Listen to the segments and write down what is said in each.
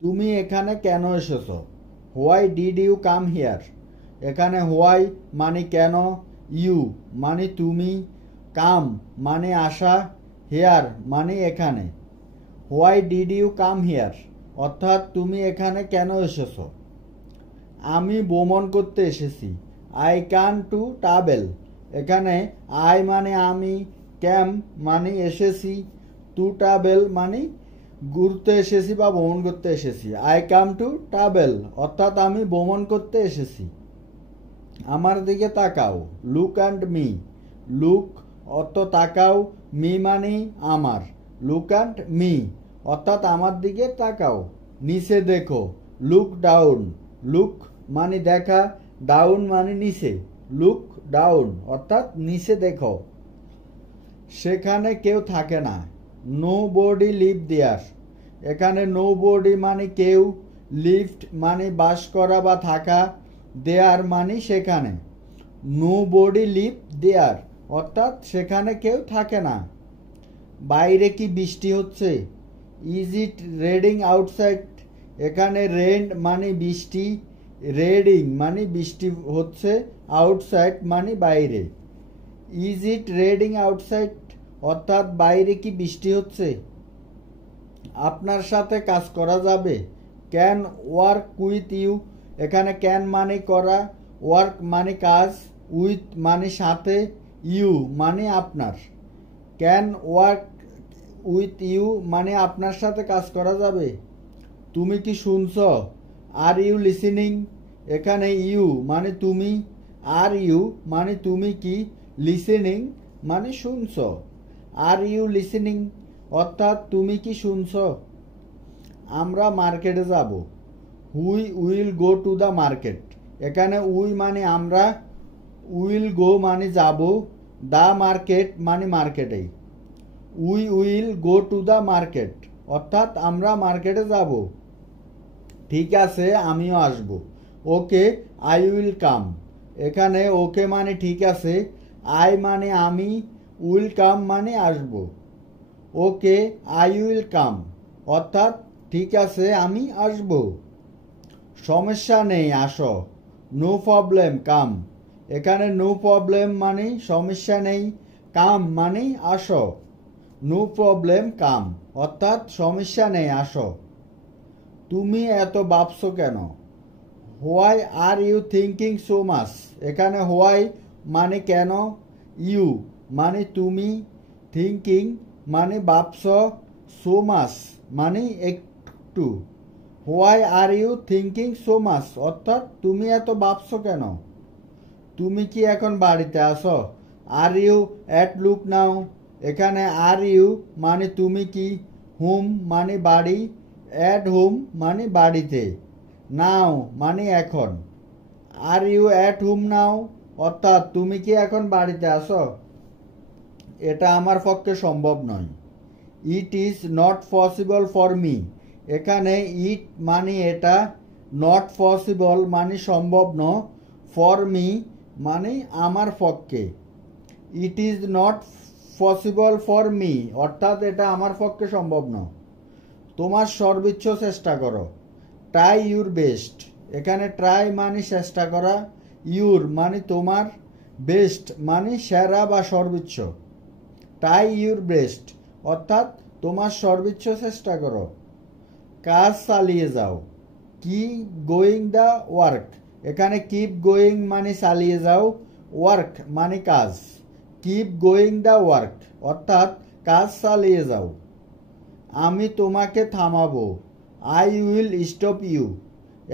তুমি এখানে কেন এসেছো? Why did you come here? এখানে হোয়াই মানে কেন, ইউ মানে তুমি, কাম মানে আসা, হেয়ার মানে এখানে। Why did you come here অর্থাৎ তুমি এখানে কেন এসেছো। আমি ভ্রমণ করতে এসেছি। I come to travel. এখানে আই মানে আমি, ক্যাম মানে এসেছি, টু ট্রাভেল মানে ঘুরতে এসেছি বা ভ্রমণ করতে এসেছি। আই কাম টু ট্রাভেল অর্থাৎ আমি ভ্রমণ করতে এসেছি। আমার দিকে তাকাও, লুক অ্যান্ড মি। লুক অর্থ তাকাও, মি মানে আমার, লুক অ্যান্ড মি অর্থাৎ আমার দিকে তাকাও। নিচে দেখো, লুক ডাউন। লুক মানে দেখা, ডাউন মানে নিচে, লুক ডাউন অর্থাৎ নিচে দেখো। সেখানে কেউ থাকে না, নো বডি লিভ দেয়ার। এখানে নো বডি মানে কেউ, লিভড মানে বাস করা বা থাকা, দেয়ার মানে সেখানে। নো বডি লিভ দেয়ার অর্থাৎ সেখানে কেউ থাকে না। বাইরে কি বৃষ্টি হচ্ছে? Is it রেডিং outside? এখানে রেন্ড মানে বৃষ্টি, রেডিং মানে বৃষ্টি হচ্ছে, আউটসাইড মানে বাইরে। ইজ ইট রেডিং আউটসাইড অর্থাৎ বাইরে কি বৃষ্টি হচ্ছে। আপনার সাথে কাজ করা যাবে? Can work with you? এখানে ক্যান মানে করা, ওয়ার্ক মানে কাজ, উইথ মানে সাথে, ইউ মানে আপনার। ক্যান ওয়ার্ক উইথ ইউ মানে আপনার সাথে কাজ করা যাবে। তুমি কি শুনছ? Are you listening? এখানে ইউ মানে তুমি, আর ইউ মানে তুমি কি, লিসেনিং মানে শুনছ। আর ইউ লিসেনিং অর্থাৎ তুমি কি শুনছ। আমরা মার্কেটে যাব। We will go to the market. এখানে উই মানে আমরা, উইল গো মানে যাব, দ্য মার্কেট মানে মার্কেটে। We will go to the market অর্থাৎ আমরা মার্কেটে যাব। ঠিক আছে, আমিও আসব। Okay I will come. এখানে ওকে মানে ঠিক আছে, আই মানে আমি, উইল কাম মানে আসব। ওকে আই উইল কাম অর্থাৎ ঠিক আছে আমি আসব। সমস্যা নেই আসো, নো প্রবলেম কাম। এখানে নো প্রবলেম মানে সমস্যা নেই, কাম মানে আসো। নো প্রবলেম কাম অর্থাৎ সমস্যা নেই আসো। তুমি এত ভাবছো কেন? Why are you thinking so much? এখানে হোয়াই মানে কেন, ইউ মানে তুমি, থিঙ্কিং মানে ভাবছ, সো মাচ মানে একটু। Why are you thinking so much অর্থাৎ তুমি এত ভাবছো কেন। তুমি কি এখন বাড়িতে আছো? আর ইউ অ্যাট লুক নাও? এখানে আর ইউ মানে তুমি কি, হোম মানে বাড়ি, অ্যাট হোম মানে বাড়িতে, নাও মানে এখন। Are you at home now অর্থাৎ তুমি কি এখন বাড়িতে আছো। এটা আমার পক্ষে সম্ভব নয়। It is not possible for me. এখানে ইট মানে এটা, নট পসিবল মানে সম্ভব ন, ফর মি মানে আমার পক্ষে। It is not possible for me অর্থাৎ এটা আমার পক্ষে সম্ভব নয়। তোমার সর্বোচ্চ চেষ্টা করো, ট্রাই ইউর বেস্ট। এখানে ট্রাই মানে চেষ্টা করা, ইউর মানে তোমার, বেস্ট মানে সেরা বা সর্বোচ্চ। ট্রাই ইউর বেস্ট অর্থাৎ তোমার সর্বোচ্চ চেষ্টা করো। কাজ চালিয়ে যাও, কিপ গোয়িং দ্য ওয়ার্ক। এখানে কিপ গোয়িং মানে চালিয়ে যাও, ওয়ার্ক মানে কাজ। কিপ গোয়িং দ্য ওয়ার্ক অর্থাৎ কাজ চালিয়ে যাও। আমি তোমাকে থামাবো, আই উইল স্টপ ইউ।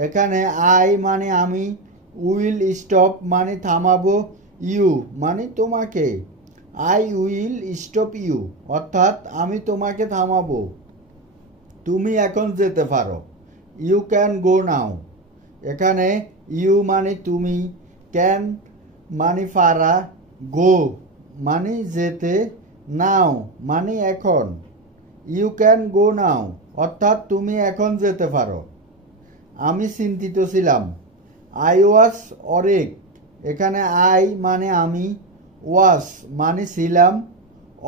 এখানে আই মানে আমি, উইল স্টপ মানে থামাবো, ইউ মানে তোমাকে। আই উইল স্টপ ইউ অর্থাৎ আমি তোমাকে থামাবো। তুমি এখন যেতে পারো, ইউ ক্যান গো নাও। এখানে ইউ মানে তুমি, ক্যান মানে পারা, গো মানে যেতে, নাও মানে এখন। ইউ ক্যান গো নাও অর্থাৎ তুমি এখন যেতে পারো। আমি চিন্তিত ছিলাম, আই ওয়াজ অরেক। এখানে আই মানে আমি, ওয়াজ মানে ছিলাম,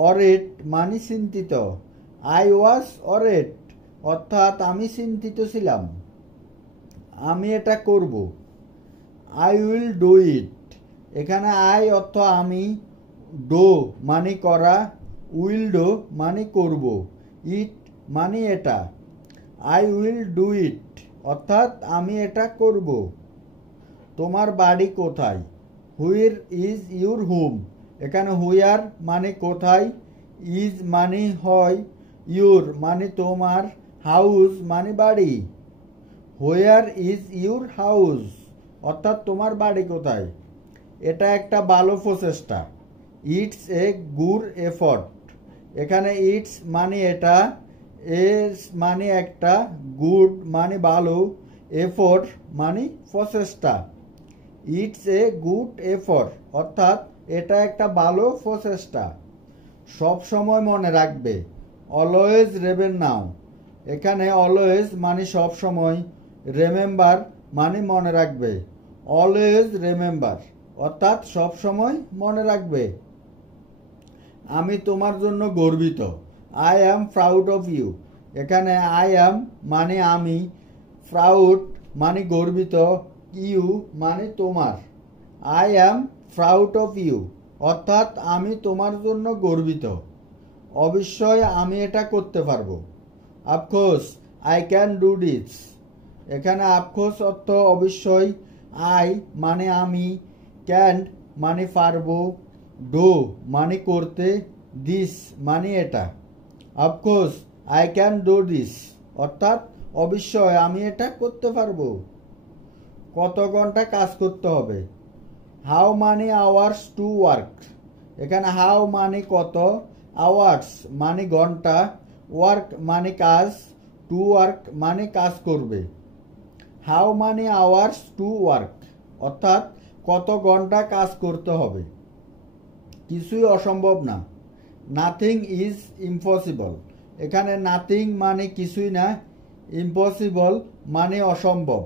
অরেট মানে চিন্তিত। আই ওয়াজ অরেট অর্থাৎ আমি চিন্তিত ছিলাম। আমি এটা করব। I will do it. এখানে আই অর্থ আমি, ডো মানে করা, উইল ডো মানে করব, ইট মানে এটা। আই উইল ডু ইট অর্থাৎ আমি এটা করব। তোমার বাড়ি কোথায়? হুইর ইজ ইউর হোম। এখানে হুইয়ার মানে কোথায়, ইজ মানে হয়, ইউর মানে তোমার, হাউস মানে বাড়ি। হোয়ার ইজ ইউর হাউস অর্থাৎ তোমার বাড়ি কোথায়। এটা একটা ভালো প্রচেষ্টা। It's a good effort. এখানে ইটস মানে এটা, এস মানে একটা, গুড মানে ভালো, এফর্ট মানে প্রচেষ্টা। ইটস এ গুড এফর্ট অর্থাৎ এটা একটা ভালো প্রচেষ্টা। সব সময় মনে রাখবে। অলওয়েজ রেবেন নাও। এখানে অলওয়েজ মানে সব সময়, রিমেম্বার মানে মনে রাখবে। অলওয়েজ রিমেম্বার অর্থাৎ সব সময় মনে রাখবে। আমি তোমার জন্য গর্বিত। I am proud of you. এখানে আই অ্যাম মানে আমি, প্রাউড মানে গর্বিত, ইউ মানে তোমার। I am proud of you অর্থাৎ আমি তোমার জন্য গর্বিত। অবশ্যই আমি এটা করতে পারবো। Of course I can do this. এখানে অফকোর্স অর্থ অবশ্যই, আই মানে আমি, ক্যান মানে পারবো, ডু মানে করতে, দিস মানে এটা। Of course I can do this অর্থাৎ অবশ্যই আমি এটা করতে পারবো। কত ঘন্টা কাজ করতে হবে? How money hours two work. এখানে হাউ মানে কত, আওয়ার্স মানে ঘন্টা, ওয়ার্ক মানে কাজ, টু ওয়ার্ক মানে কাজ করবে। How money hours two work অর্থাৎ কত ঘন্টা কাজ করতে হবে। কিছুই অসম্ভব না। Nothing is impossible. এখানে নাথিং মানে কিছুই না, ইম্পসিবল মানে অসম্ভব।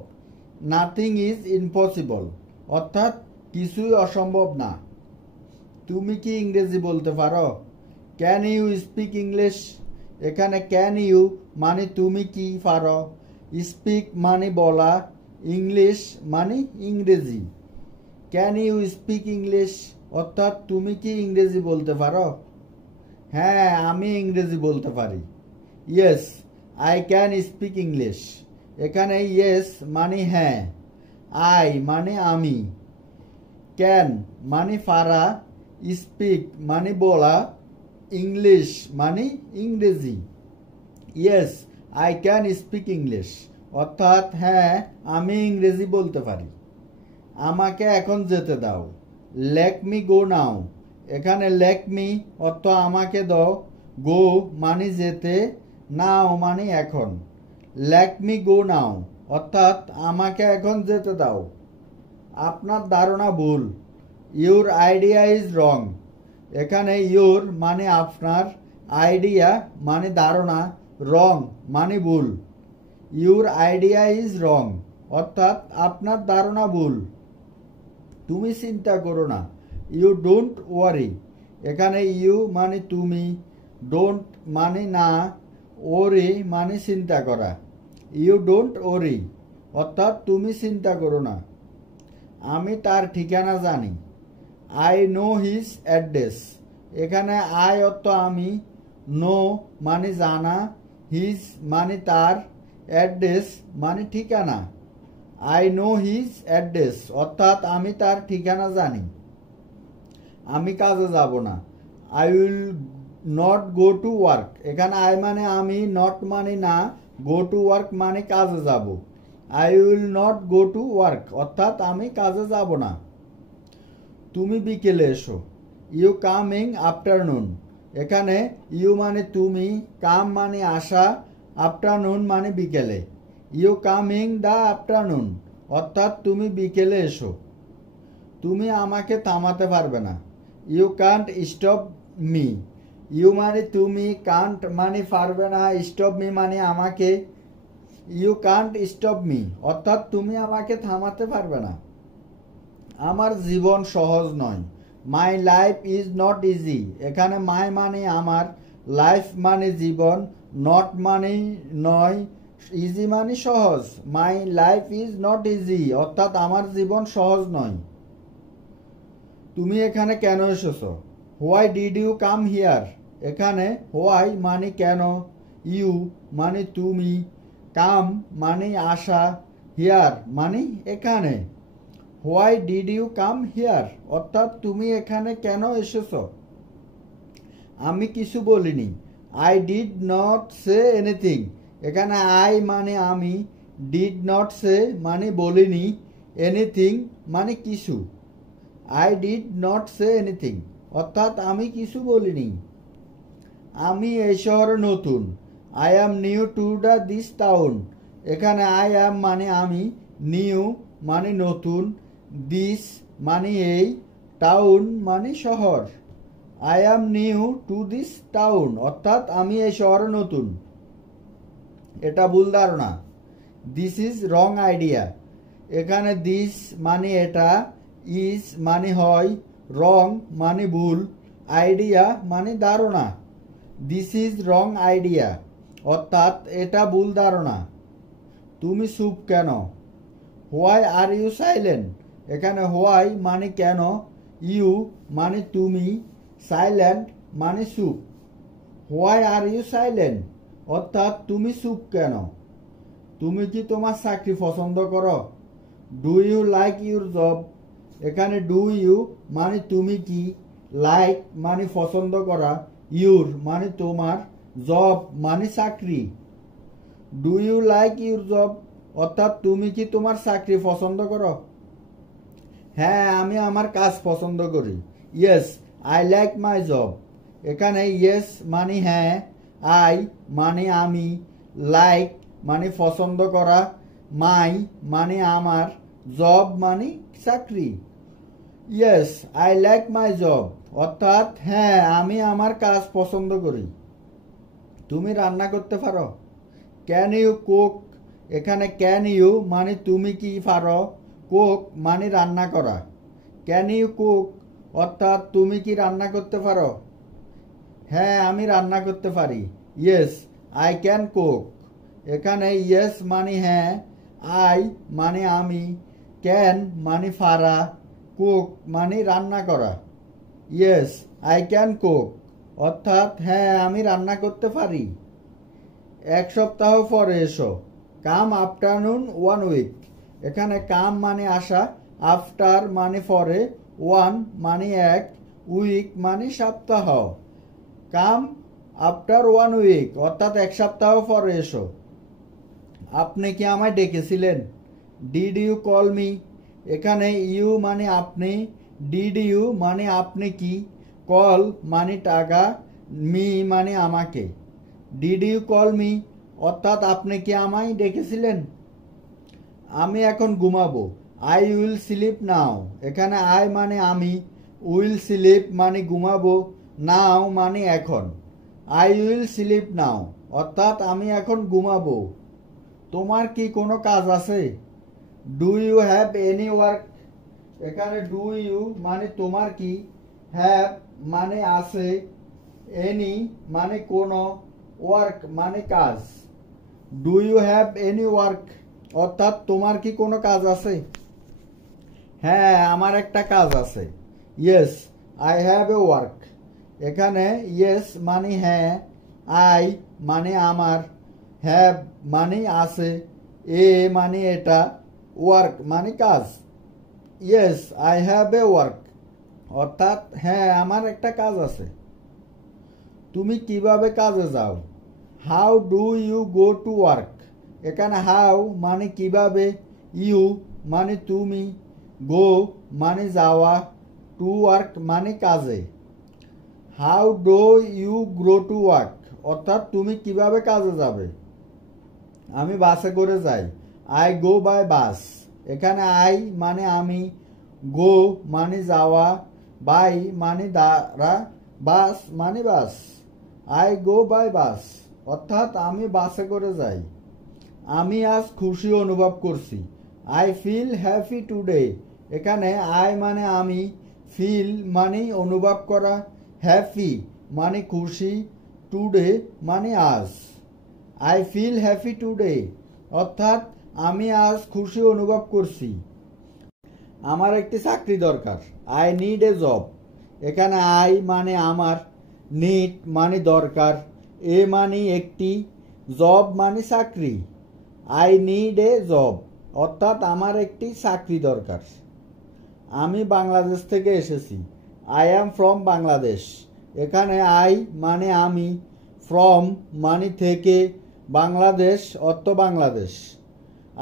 নাথিং ইজ ইম্পসিবল অর্থাৎ কিছুই অসম্ভব না। তুমি কি ইংরেজি বলতে পারো? Can you speak English. এখানে ক্যান ইউ মানে তুমি কি পারো, স্পিক মানে বলা, ইংলিশ মানে ইংরেজি। ক্যান ইউ স্পিক ইংলিশ অর্থাৎ তুমি কি ইংরেজি বলতে পারো? হ্যাঁ, আমি ইংরেজি বলতে পারি। Yes I can speak English. এখানে ইয়েস মানে হ্যাঁ, আই মানে আমি, ক্যান মানে পারা, স্পিক মানে বলা, ইংলিশ মানে ইংরেজি। Yes I can speak English অর্থাৎ হ্যাঁ আমি ইংরেজি বলতে পারি। আমাকে এখন যেতে দাও। লেট মি গো নাও। এখানে লেট মি অর্থ আমাকে দাও, গো মানে যেতে, নাও মানে এখন। লেট মি গো নাও অর্থাৎ আমাকে এখন যেতে দাও। আপনার ধারণা ভুল। Your idea is wrong. এখানে ইউর মানে আপনার, আইডিয়া মানে ধারণা, রং মানে ভুল। ইউর আইডিয়া ইজ রং অর্থাৎ আপনার ধারণা ভুল। তুমি চিন্তা করো না। You don't worry. এখানে ইউ মানে তুমি, ডোন্ট মানে না, ওরি মানে চিন্তা করা। ইউ ডোন্ট ওরি অর্থাৎ তুমি চিন্তা করো না। আমি তার ঠিকানা জানি। I know his address. এখানে আই অর্থ আমি, নো মানে জানা, হিজ মানে তার, অ্যাড্রেস মানে ঠিকানা। আই নো হিজ অ্যাড্রেস অর্থাৎ আমি তার ঠিকানা জানি। আমি কাজে যাব না। I will not go to work. এখানে আই মানে আমি, নট মানে না, গো টু ওয়ার্ক মানে কাজে যাব। I will not go to work অর্থাৎ আমি কাজে যাব না। তুমি বিকেলে এসো। You coming afternoon. এখানে ইউ মানে তুমি, কাম মানে আসা, আফটারনুন মানে বিকেলে। ইউ কামিং দ্য আফটারনুন অর্থাৎ তুমি বিকেলে এসো। তুমি আমাকে থামাতে পারবে না। You can't stop me. You মানে তুমি, কান্ট মানে পারবে না, স্টপ মি মানে আমাকে। ইউ কান্ট স্টপ মি অর্থাৎ তুমি আমাকে থামাতে পারবে না। আমার জীবন সহজ নয়। মাই লাইফ ইজ নট ইজি। এখানে মাই মানে আমার, লাইফ মানে জীবন, নট মানে নয়, ইজি মানে সহজ। My life is not easy, অর্থাৎ আমার জীবন সহজ নয়। তুমি এখানে কেন এসেছো? Why did you come here? এখানে হোয়াই মানে কেন, ইউ মানে তুমি, কাম মানে আসা, হিয়ার মানে এখানে। Why did you come here অর্থাৎ তুমি এখানে কেন এসেছো? আমি কিছু বলিনি। I did not say anything. এখানে আই মানে আমি, ডিড নট সে মানে বলিনি, এনিথিং মানে কিছু। I did not say anything অর্থাৎ আমি কিছু বলিনি। আমি এই শহরে নতুন। I am new to this town. এখানে আই অ্যাম মানে আমি, নিউ মানে নতুন, দিস মানে এই, টাউন মানে শহর। I am new to this town অর্থাৎ আমি এই শহরে নতুন। এটা ভুল ধারণা। This is wrong idea. এখানে দিস মানে এটা, ইজ মানে হয়, রং মানে ভুল, আইডিয়া মানে ধারণা। দিস ইজ রং আইডিয়া অর্থাৎ এটা ভুল ধারণা। তুমি চুপ কেন? Why are you silent? এখানে হোয়াই মানে কেন, ইউ মানে তুমি, সাইলেন্ট মানে চুপ। হোয়াই আর ইউ সাইলেন্ট অর্থাৎ তুমি চুপ কেন? তুমি কি তোমার চাকরি পছন্দ করো? Do you like your job? এখানে ডু ইউ মানে তুমি কি, লাইক মানে পছন্দ করা, ইউর মানে তোমার, জব মানে চাকরি। Do you like your job অর্থাৎ তুমি কি তোমার চাকরি পছন্দ করো? হ্যাঁ, আমি আমার কাজ পছন্দ করি। Yes I like my job. এখানে ইয়েস মানে হ্যাঁ, আই মানে আমি, লাইক মানে পছন্দ করা, মাই মানে আমার, জব মানে চাকরি। Yes I like my job অর্থাৎ হ্যাঁ আমি আমার কাজ পছন্দ করি। তুমি রান্না করতে পারো? Can you cook? এখানে ক্যান ইউ মানে তুমি কি পারো, কুক মানে রান্না করা। ক্যান ইউ কুক অর্থাৎ তুমি কি রান্না করতে পারো? হ্যাঁ আমি রান্না করতে পারি। Yes I can cook. এখানে ইয়েস মানে হ্যাঁ, আই মানে আমি, ক্যান মানে পারা, কুক মানে রান্না করা। ইয়েস আই ক্যান কুক অর্থাৎ হ্যাঁ আমি রান্না করতে পারি। এক সপ্তাহ পরে এসো। কাম আফটারনুন ওয়ান উইক। এখানে কাম মানে আসা, আফটার মানে পরে, ওয়ান মানে এক, উইক মানে সপ্তাহ। কাম আফটার ওয়ান উইক অর্থাৎ এক সপ্তাহ পরে এসো। আপনি কি আমায় ডেকেছিলেন? Did you call me? এখানে ইউ মানে আপনি, ডিড ইউ মানে আপনি কি, কল মানে টাকা, মি মানে আমাকে। ডিড ইউ কল মি অর্থাৎ আপনি কি আমায় ডেকেছিলেন? আমি এখন ঘুমাবো। I will sleep now. এখানে আই মানে আমি, উইল স্লিপ মানে ঘুমাবো, নাও মানে এখন। আই উইল স্লিপ নাও অর্থাৎ আমি এখন ঘুমাবো। তোমার কি কোনো কাজ আছে? Do you have any work? এখানে ডু ইউ মানে তোমার কি, হ্যাভ মানে আছে, এনি মানে কোনো, ওয়ার্ক মানে কাজ। Do you have any work অর্থাৎ তোমার কি কোনো কাজ আছে? হ্যাঁ আমার একটা কাজ আছে। Yes I have a work. এখানে ইয়েস মানে হ্যাঁ, আই মানে আমার, হ্যাভ মানে আছে, এ মানে এটা, ওয়ার্ক মানে কাজ। Yes I have a work অর্থাৎ হ্যাঁ আমার একটা কাজ আছে। তুমি কিভাবে কাজে যাও? How do you go to work? এখানে হাউ মানে কিভাবে, ইউ মানে তুমি, গো মানে যাওয়া, টু ওয়ার্ক মানে কাজে। How do you go to work অর্থাৎ তুমি কিভাবে কাজে যাবে? আমি বাসে করে যাই। I go by bus. এখানে আই মানে আমি, গো মানে যাওয়া, বাই মানে দ্বারা, বাস মানে বাস। আই গো বাই বাস অর্থাৎ আমি বাসে করে যাই। আমি আজ খুশি অনুভব করছি। I feel happy today. এখানে আই মানে আমি, ফিল মানে অনুভব করা, হ্যাপি মানে খুশি, টুডে মানে আজ। আই ফিল হ্যাপি টুডে, অর্থাৎ আমি আজ খুশি অনুভব করছি। আমার একটি চাকরি দরকার। আই নিড এ জব, এখানে আই মানে আমার, নিড মানে দরকার, এ মানে একটি, জব মানে চাকরি। আই নিড এ জব, অর্থাৎ আমার একটি চাকরি দরকার। আমি বাংলাদেশ থেকে এসেছি। আই অ্যাম ফ্রম বাংলাদেশ, এখানে আই মানে আমি, ফ্রম মানে থেকে, বাংলাদেশ অর্থ Bangladesh.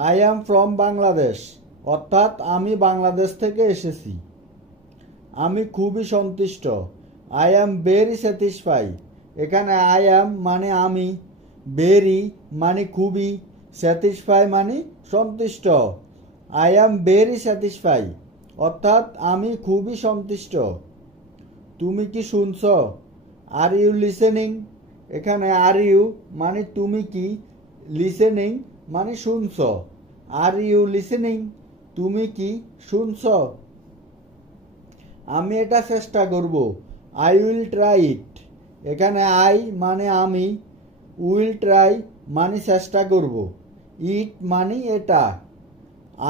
I am from Bangladesh, অর্থাৎ আমি বাংলাদেশ থেকে এসেছি। আমি খুবই সন্তুষ্ট। আই অ্যাম ভেরি স্যাটিসফাই, এখানে আই অ্যাম মানে আমি, ভেরি মানে খুবই, স্যাটিসফাই মানে সন্তুষ্ট। আই অ্যাম ভেরি স্যাটিসফাই, অর্থাৎ আমি খুবই সন্তুষ্ট। তুমি কি শুনছ? আর ইউ লিসেনিং, এখানে আর ইউ মানে তুমি কি, লিসেনিং মানে শুনছ। আর ইউ লিসেনিং, তুমি কি শুনছ? আমি এটা চেষ্টা করব। আই উইল ট্রাই ইট, এখানে আই মানে আমি, উইল ট্রাই মানে চেষ্টা করব, ইট মানে এটা।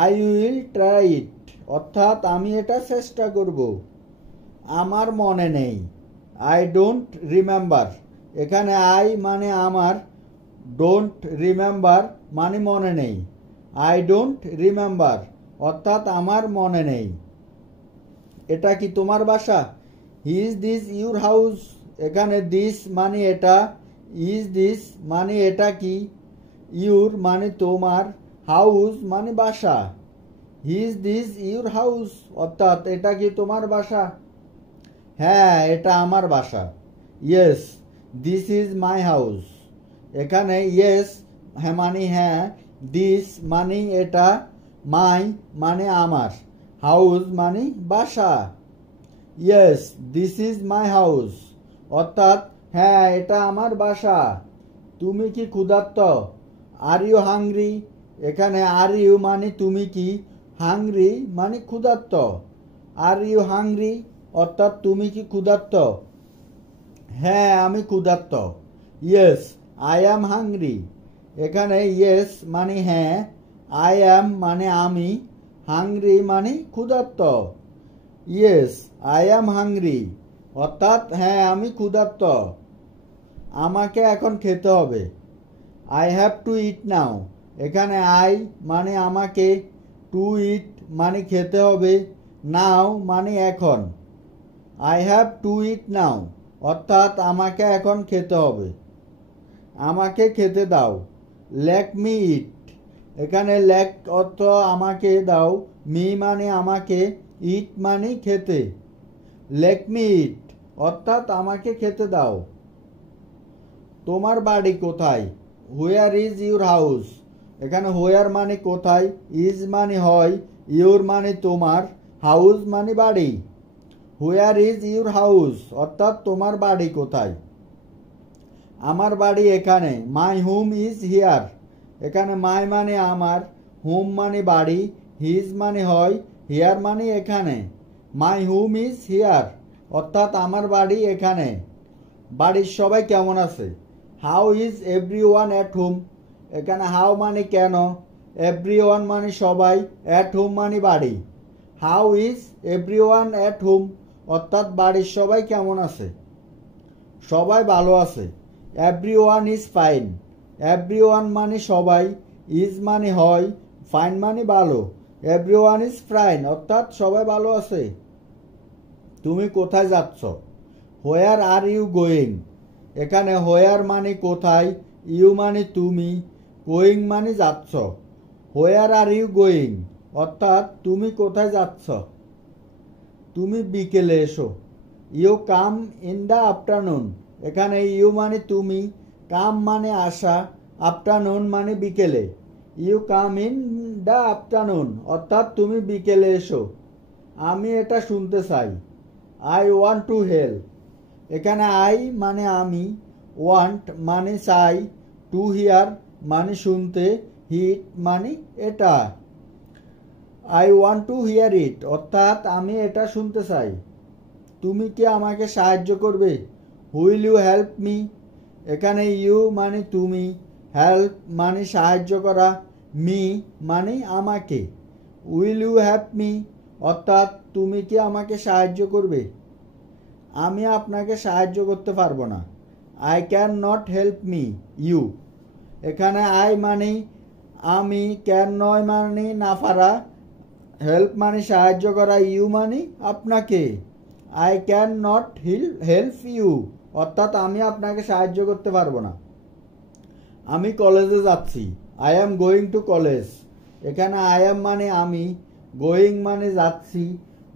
আই উইল ট্রাই ইট, অর্থাৎ আমি এটা চেষ্টা করব। আমার মনে নেই। আই ডোন্ট রিমেম্বার, এখানে আই মানে আমার, ডোন্ট রিমেম্বার মানে মনে নেই। আই ডোন্ট রিমেম্বার, অর্থাৎ আমার মনে নেই। এটা কি তোমার বাসা? ইজ দিস ইউর হাউস, এখানে দিস মানে এটা, ইজ দিস মানে এটা কি, ইউর মানে তোমার, হাউস মানে বাসা। ইজ দিস ইউর হাউস, অর্থাৎ এটা কি তোমার বাসা? হ্যাঁ, এটা আমার বাসা। Yes this is my house, এখানে ইয়েস হ্যাঁ মানে হ্যাঁ, দিস মানে এটা, মাই মানে আমার, হাউস মানে বাসা। Yes this is my house, অর্থাৎ হ্যাঁ এটা আমার বাসা। তুমি কি ক্ষুধার্ত? আর ইউ হাংরি, এখানে আর ইউ মানে তুমি কি, হাংরি মানে ক্ষুধার্ত। আর ইউ হাংরি, অর্থাৎ তুমি কি ক্ষুধার্ত? হ্যাঁ আমি ক্ষুধার্ত। ইয়েস আই অ্যাম হাংরি, এখানে ইয়েস মানে হ্যাঁ, আই অ্যাম মানে আমি, হাংরি মানে ক্ষুধার্ত। ইয়েস আই অ্যাম হাংরি, অর্থাৎ হ্যাঁ আমি ক্ষুধার্ত। আমাকে এখন খেতে হবে। আই হ্যাভ টু ইট নাও, এখানে আই মানে আমাকে, টু ইট মানে খেতে হবে, নাও মানে এখন। আই হ্যাভ টু ইট নাও, অর্থাৎ আমাকে এখন খেতে হবে। আমাকে খেতে দাও। লেট মি ইট, এখানে লেট অর্থ আমাকে দাও, মি মানে আমাকে, ইট মানে খেতে। লেট মি ইট, অর্থাৎ আমাকে খেতে দাও। তোমার বাড়ি কোথায়? হোয়ার ইজ ইউর হাউস, এখানে হোয়ার মানে কোথায়, ইজ মানে হয়, ইউর মানে তোমার, হাউস মানে বাড়ি। হোয়ার ইজ ইউর হাউস, অর্থাৎ তোমার বাড়ি কোথায়? আমার বাড়ি এখানে। মাই হোম ইজ হিয়ার, এখানে মাই মানে আমার, হোম মানে বাড়ি, হিজ মানে হয়, হিয়ার মানে এখানে। মাই হোম ইজ হিয়ার, অর্থাৎ আমার বাড়ি এখানে। বাড়ির সবাই কেমন আছে? How is every one at home, এখানে হাউ মানে কেন, এভরি ওয়ান মানে সবাই, অ্যাট হোম মানে বাড়ি। How is every one at home, অর্থাৎ বাড়ির সবাই কেমন আছে? সবাই ভালো আছে। Every one is fine, every one মানে সবাই, ইজ মানে হয়, ফাইন মানে ভালো। এভরি ওয়ান ইজ ফাইন, অর্থাৎ সবাই ভালো আছে। তুমি কোথায় যাচ্ছ? হোয়ার আর ইউ গোয়িং, এখানে হোয়ার মানে কোথায়, ইউ মানে তুমি, গোয়িং মানে যাচ্ছ। হোয়ার আর ইউ গোয়িং, অর্থাৎ তুমি কোথায় যাচ্ছ? তুমি বিকেলে এসো। You come in the afternoon, এখানে ইউ মানে তুমি, কাম মানে আসা, আফটারনুন মানে বিকেলে। You come in the afternoon, অর্থাৎ তুমি বিকেলে এসো। আমি এটা শুনতে চাই। আই ওয়ান্ট টু হেল্প, এখানে আই মানে আমি, ওয়ান্ট মানে চাই, টু হিয়ার মানে শুনতে, হিট মানে এটা। আই ওয়ান্ট টু হিয়ার ইট, অর্থাৎ আমি এটা শুনতে চাই। তুমি কি আমাকে সাহায্য করবে? হুইল ইউ হেল্প মি, এখানে ইউ মানে তুমি, হেল্প মানে সাহায্য করা, মি মানে আমাকে। উইল ইউ হেল্প মি অর্থাৎ তুমি কি আমাকে সাহায্য করবে। আমি আপনাকে সাহায্য করতে পারবো না, I can not help me you. এখানে আই মানে আমি, ক্যান নয় মানে না পারা, হেল্প মানে সাহায্য করা, ইউ মানে আপনাকে। I can not help you অর্থাৎ আমি আপনাকে সাহায্য করতে পারবো না। আমি কলেজে যাচ্ছি, I am going to college. এখানে আই অ্যাম মানে আমি, গোয়িং মানে যাচ্ছি,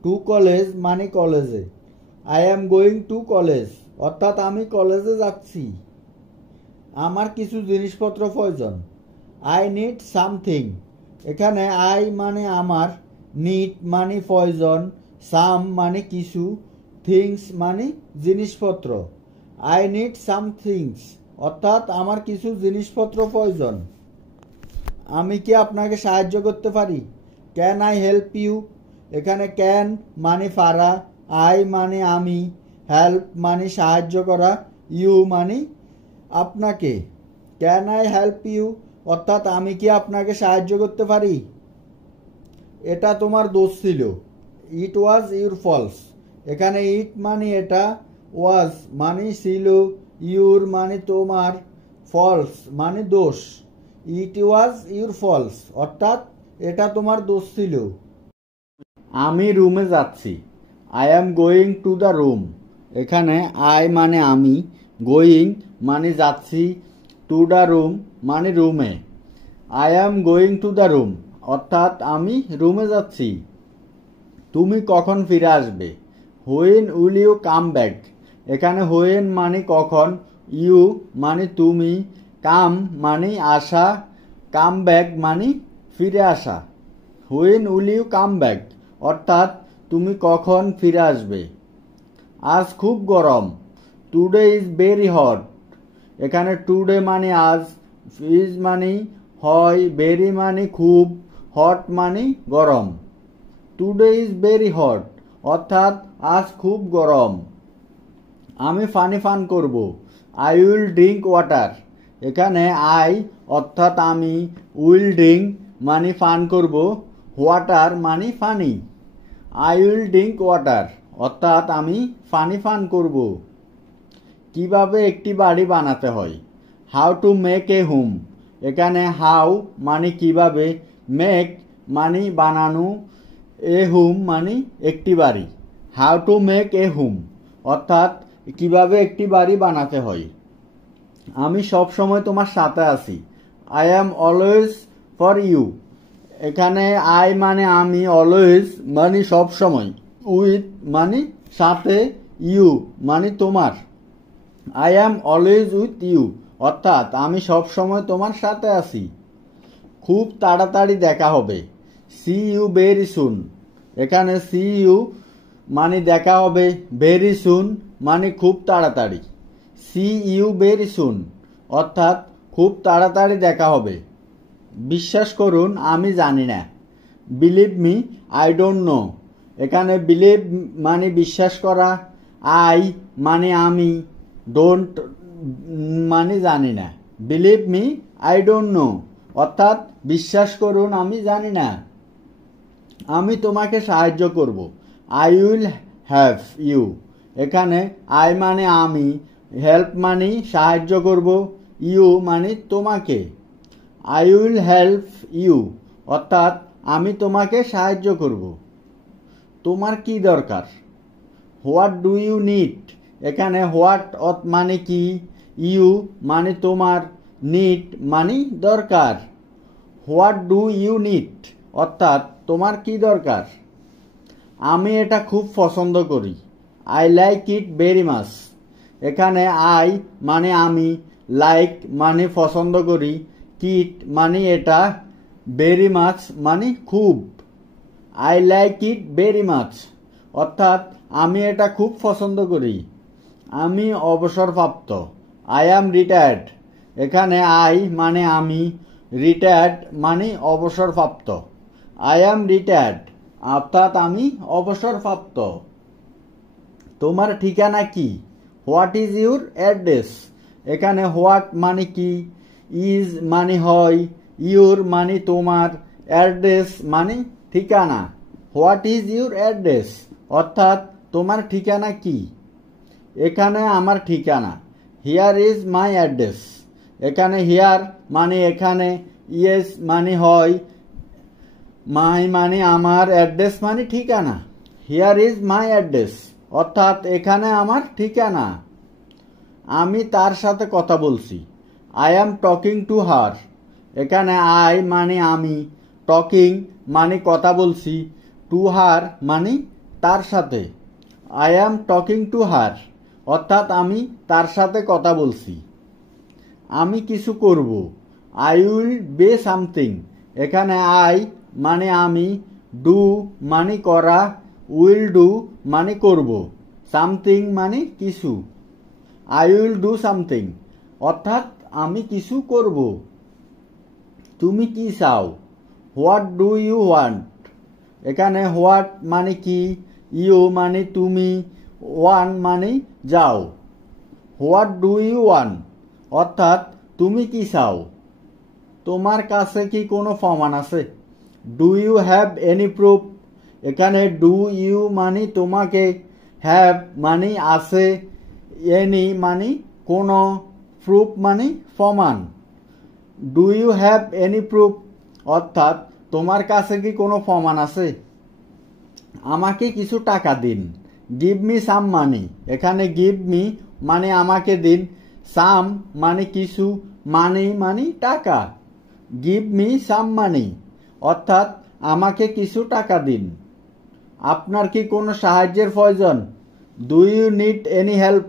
টু কলেজ মানে কলেজে। I am going to college অর্থাৎ আমি কলেজে যাচ্ছি। আমার কিছু জিনিসপত্র প্রয়োজন, আই নিড সামথিং। এখানে আই মানে আমার, নিড মানে প্রয়োজন, সাম মানে কিছু, থিংস মানে জিনিসপত্র। আই নিড সাম থিংস অর্থাৎ আমার কিছু জিনিসপত্র প্রয়োজন। আমি কি আপনাকে সাহায্য করতে পারি, ক্যান আই হেল্প ইউ। এখানে ক্যান মানে পারা, আই মানে আমি, হেল্প মানে সাহায্য করা, ইউ মানে আপনাকে। ক্যান আই হেল্প ইউ অর্থাৎ আমি কি আপনাকে সাহায্য করতে পারি। এটা তোমার দোষ ছিল, ইট ওয়াজ ইউর ফলস। এখানে ইট মানে এটা, ওয়াজ মানে ছিল, ইউর মানে তোমার, ফলস মানে দোষ। ইট ওয়াজ ইউর ফলস অর্থাৎ এটা তোমার দোষ ছিল। আমি রুমে যাচ্ছি, I am going to the room. এখানে আই মানে আমি, গোয়িং মানে যাচ্ছি, টু দ্য রুম মানে রুমে। I am going to the room অর্থাৎ আমি রুমে যাচ্ছি। তুমি কখন ফিরে আসবে, when will you come back. এখানে হোয়েন মানে কখন, ইউ মানে তুমি, কাম মানে আসা, কাম ব্যাক মানে ফিরে আসা। When will you come back অর্থাৎ তুমি কখন ফিরে আসবে। আজ খুব গরম, টুডে ইজ ভেরি হট। এখানে টুডে মানে আজ, ইজ মানে হয়, ভেরি মানে খুব, হট মানে গরম। টুডে ইজ ভেরি হট অর্থাৎ আজ খুব গরম। আমি পানি পান করব, আই উইল ড্রিঙ্ক ওয়াটার। এখানে আই অর্থাৎ আমি, উইল ড্রিঙ্ক মানে পান করব, ওয়াটার মানে পানি। আই উইল ড্রিঙ্ক ওয়াটার অর্থাৎ আমি পানি পান করব। কিভাবে একটি বাড়ি বানাতে হয়, how to make a home. এখানে হাউ মানে কিভাবে, মেক মানে বানানো, এ হোম মানে একটি বাড়ি। How to make a home অর্থাৎ কিভাবে একটি বাড়ি বানাতে হয়। আমি সব সময় তোমার সাথে আছি, I am always for you. এখানে আই মানে আমি, অলওয়েজ মানে সব সময়, উইথ মানে সাথে, ইউ মানে তোমার। I am always with you অর্থাৎ আমি সব সময় তোমার সাথে আছি। খুব তাড়াতাড়ি দেখা হবে, সি ইউ ভেরি সুন। এখানে সি ইউ মানে দেখা হবে, ভেরি সুন মানে খুব তাড়াতাড়ি। সি ইউ ভেরি সুন অর্থাৎ খুব তাড়াতাড়ি দেখা হবে। বিশ্বাস করুন আমি জানি না, believe me I don't know. এখানে বিলিভ মানে বিশ্বাস করা, আই মানে আমি, ডোন্ট মানে জানি না। Believe me I don't know অর্থাৎ বিশ্বাস করুন আমি জানি না। আমি তোমাকে সাহায্য করব, আই উইল হেল্প ইউ। এখানে আই মানে আমি, হেল্প মানে সাহায্য করব, ইউ মানে তোমাকে। আই উইল হেল্প ইউ অর্থাৎ আমি তোমাকে সাহায্য করব। তোমার কি দরকার, হোয়াট ডু ইউ নিড। এখানে হোয়াট মানে কি, ইউ মানে তোমার, নিড মানে দরকার। হোয়াট ডু ইউ নিড অর্থাৎ তোমার কি দরকার। আমি এটা খুব পছন্দ করি, I like it very much. এখানে আই মানে আমি, লাইক মানে পছন্দ করি, কিট মানে এটা, ভেরি মাচ মানে খুব। I like it very much অর্থাৎ আমি এটা খুব পছন্দ করি। আমি অবসরপ্রাপ্ত, আই অ্যাম রিটায়ার্ড। এখানে আই মানে আমি, রিটায়ার্ড মানে অবসরপ্রাপ্ত। আই অ্যাম রিটায়ার্ড অর্থাৎ আমি অবসরপ্রাপ্ত। তোমার ঠিকানা কি, হোয়াট ইজ ইউর অ্যাড্রেস। এখানে হোয়াট মানে কি, ইজ মানে হয়, ইউর মানে তোমার, অ্যাড্রেস মানে ঠিকানা। হোয়াট ইজ ইউর অ্যাড্রেস অর্থাৎ তোমার ঠিকানা কি। এখানে আমার ঠিকানা, হিয়ার ইজ মাই অ্যাড্রেস। এখানে হিয়ার মানে এখানে, ইয়েস মানে হয়, মাই মানে আমার, অ্যাড্রেস মানে ঠিকানা। হিয়ার ইজ মাই অ্যাড্রেস অর্থাৎ এখানে আমার ঠিকানা। আমি তার সাথে কথা বলছি, I am talking to her. এখানে আই মানে আমি, টকিং মানে কথা বলছি, টু হার মানে তার সাথে। I am talking to her অর্থাৎ আমি তার সাথে কথা বলছি। আমি কিছু করব, আই উইল বে সামথিং। এখানে আই মানে আমি, ডু মানে করা, উইল ডু মানে করব, সামথিং মানে কিছু। আই উইল ডু সামথিং অর্থাৎ আমি কিছু করব। তুমি কি চাও, হোয়াট ডু ইউ ওয়ান্ট। এখানে হোয়াট মানে কি, ইউ মানে তুমি, ওয়ান মানে যাও। হোয়াট ডু ইউ ওয়ান্ট অর্থাৎ তুমি কি চাও। তোমার কাছে কি কোনো প্রমাণ আছে, do you have any proof. এখানে ডু ইউ মানে তোমাকে, হ্যাভ মানে আছে, এনি মানে কোনো, প্রুফ মানে প্রমাণ। Do you have any proof অর্থাৎ তোমার কাছে কি কোনো প্রমাণ আছে। আমাকে কিছু টাকা দিন, গিভ মি সাম মানি। এখানে গিভ মি মানে আমাকে দিন, সাম মানে কিছু, মানি মানে টাকা। গিভ মি সাম মানি অর্থাৎ আমাকে কিছু টাকা দিন। আপনার কি কোনো সাহায্যের প্রয়োজন, do you need any help.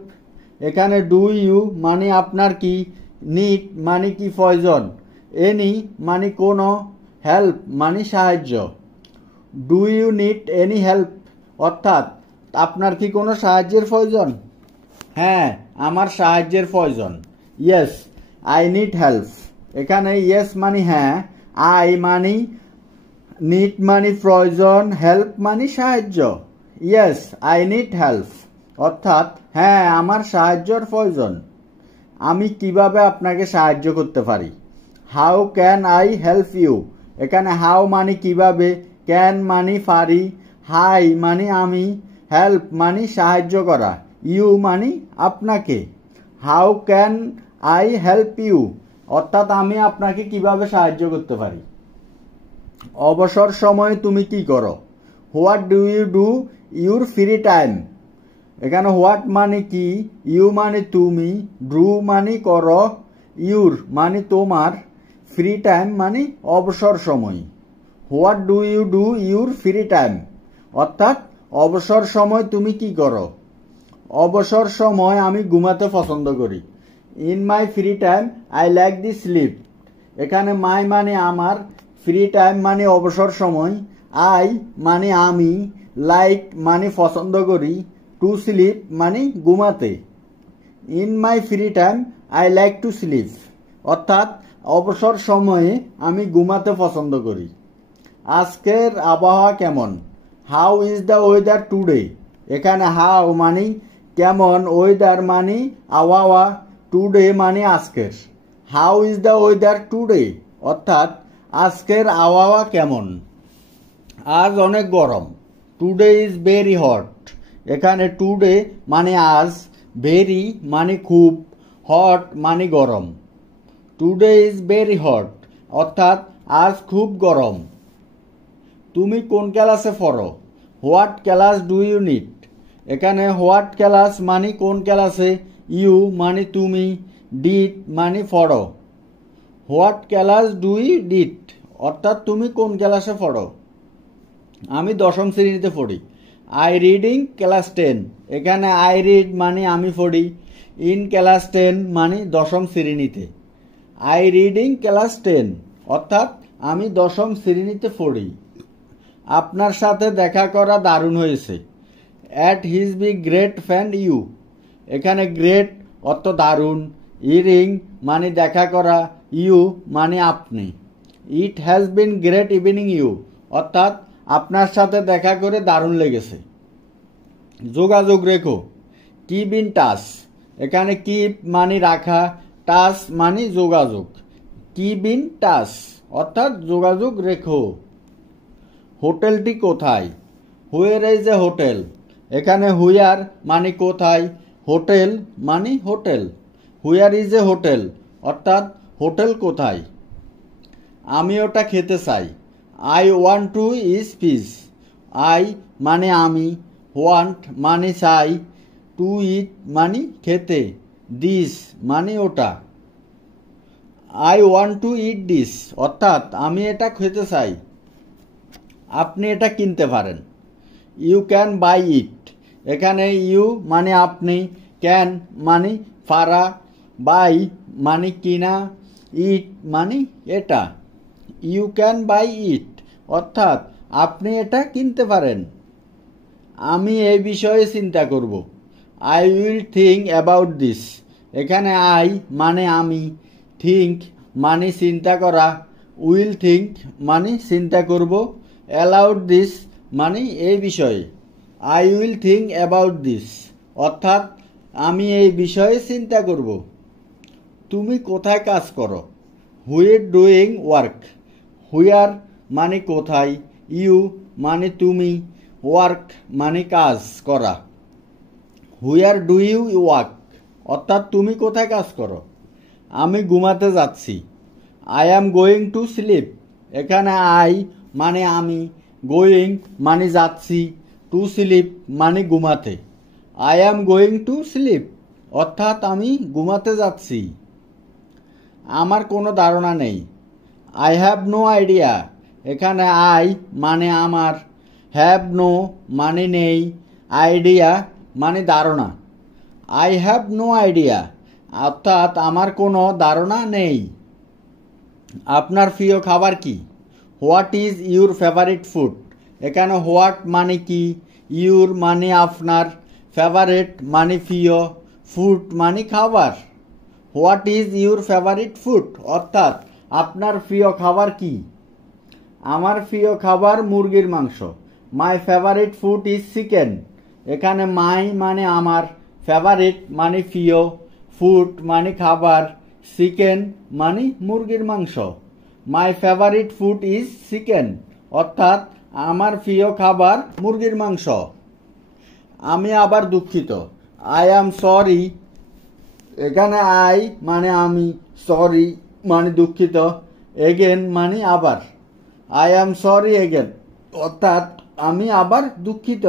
এখানে ডু ইউ মানে আপনার কি, নিড মানে কি প্রয়োজন, এনি মানে কোনো, হেল্প মানে সাহায্য। Do you need any help অর্থাৎ আপনার কি কোনো সাহায্যের প্রয়োজন। হ্যাঁ আমার সাহায্যের প্রয়োজন, ইয়েস আই নিড হেল্প। এখানে ইয়েস মানে হ্যাঁ, আই মানে নিড মানে প্রয়োজন, হেল্প মানে সাহায্য। ইয়েস আই নিড হেল্প অর্থাৎ হ্যাঁ আমার সাহায্যের প্রয়োজন। আমি কিভাবে আপনাকে সাহায্য করতে পারি, how can I help you. এখানে হাউ মানে কিভাবে, ক্যান মানে পারি, হাই মানে আমি, হেল্প মানে সাহায্য করা, ইউ মানে আপনাকে। How can I help you অর্থাৎ আমি আপনাকে কিভাবে সাহায্য করতে পারি। অবসর সময়ে তুমি কি করো, what do you do your free time. এখানে হোয়াট মানে কি, ইউ মানে তুমি, ডু মানে করো, ইউর মানে তোমার, ফ্রি টাইম মানে অবসর সময়। What do you do your free time অর্থাৎ অবসর সময় তুমি কি করো। অবসর সময় আমি ঘুমাতে পছন্দ করি, in my free time I like the sleep. এখানে মাই মানে আমার, ফ্রি টাইম মানে অবসর সময়, আই মানে আমি, লাইক মানে পছন্দ করি, টু স্লিপ মানে ঘুমাতে। In my free time I like to sleep অর্থাৎ অবসর সময়ে আমি ঘুমাতে পছন্দ করি। আজকের আবহাওয়া কেমন, how is the weather today. এখানে হাউ মানে কেমন, ওয়েদার মানে আবহাওয়া, টুডে মানে আজকের। How is the weather today অর্থাৎ আজকের আবহাওয়া কেমন। আজ অনেক গরম, টুডে ইজ ভেরি হট। এখানে টুডে মানে আজ, ভেরি মানে খুব, হট মানে গরম। টুডে ইজ ভেরি হট অর্থাৎ আজ খুব গরম। তুমি কোন ক্লাসে পড়ো, what class do you need. এখানে হোয়াট ক্লাস মানে কোন ক্লাসে, ইউ মানে তুমি, ডিড মানে পড়ো। What class do you did অর্থাৎ তুমি কোন ক্লাসে পড়ো। আমি 10ম শ্রেণীতে পড়ি, আই রিডিং ক্লাস 10। এখানে আই রিড মানে আমি পড়ি, ইন ক্লাস 10 মানে 10ম শ্রেণীতে। আই রিডিং ক্লাস 10 অর্থাৎ আমি 10ম শ্রেণীতে পড়ি। আপনার সাথে দেখা করা দারুণ হয়েছে, at his be great fan you. এখানে গ্রেট অর্থ দারুণ, ইরিং মানে দেখা করা, ইউ মানে আপনি। It has been great evening you অর্থাৎ আপনার সাথে দেখা করে দারুণ লেগেছে। যোগাযোগ রেখো, কিপ ইন টাচ। এখানে কিপ মানে রাখা, টাচ মানে যোগাযোগ। কিপ ইন টাচ অর্থাৎ যোগাযোগ রেখো। হোটেলটি কোথায়? হুয়ার ইজ এ হোটেল। এখানে হুয়ার মানে কোথায়, হোটেল মানে হোটেল। হুয়ার ইজ এ হোটেল অর্থাৎ হোটেল কোথায়। আমি ওটা খেতে চাই। I want two it fish. I মানে আমি, ওয়ান্ট মানে চাই, টু ইট মানে খেতে, দিস মানে ওটা। I want two it this অর্থাৎ আমি এটা খেতে চাই। আপনি এটা কিনতে পারেন। ইউ ক্যান বাই ইট। এখানে ইউ মানে আপনি, ক্যান মানে পারা, বাই মানে কিনা, ইট মানে এটা। ইউ ক্যান বাই ইট অর্থাৎ আপনি এটা কিনতে পারেন। আমি এই বিষয়ে চিন্তা করব। I will think about this. এখানে আই মানে আমি, থিঙ্ক মানে চিন্তা করা, উইল থিঙ্ক মানে চিন্তা করব, অ্যালাউড দিস মানে এই বিষয়ে। I will think about this অর্থাৎ আমি এই বিষয়ে চিন্তা করব। তুমি কোথায় কাজ করো? হুইর ডুইং ওয়ার্ক। হুয়ার মানে কোথায়, ইউ মানে তুমি, ওয়ার্ক মানে কাজ করা। হুয়ার ডু ইউ ওয়ার্ক অর্থাৎ তুমি কোথায় কাজ করো। আমি ঘুমাতে যাচ্ছি। I am going to sleep. এখানে আই মানে আমি, গোয়িং মানে যাচ্ছি, টু স্লিপ মানে ঘুমাতে। I am going to sleep অর্থাৎ আমি ঘুমাতে যাচ্ছি। আমার কোনো ধারণা নেই। I have no idea. এখানে আই মানে আমার, হ্যাভ নো মানে নেই, আইডিয়া মানে ধারণা। আই হ্যাভ নো আইডিয়া অর্থাৎ আমার কোনো ধারণা নেই। আপনার প্রিয় খাবার কি? What is your favourite food. এখানে হোয়াট মানে কি, ইউর মানে আপনার, ফেভারিট মানে প্রিয়, ফুড মানে খাবার। What is your favourite food অর্থাৎ আপনার প্রিয় খাবার কি? আমার প্রিয় খাবার মুরগির মাংস। My favourite food is chicken. এখানে মাই মানে আমার, ফেভারিট মানে প্রিয়, ফুড মানে খাবার, চিকেন মানে মুরগির মাংস। My favourite food is chicken অর্থাৎ আমার প্রিয় খাবার মুরগির মাংস। আমি আবার দুঃখিত। I am sorry. এখানে আই মানে আমি, সরি মানে দুঃখিত, এগেন মানে আবার। আই অ্যাম সরি এগেন অর্থাৎ আমি আবার দুঃখিত।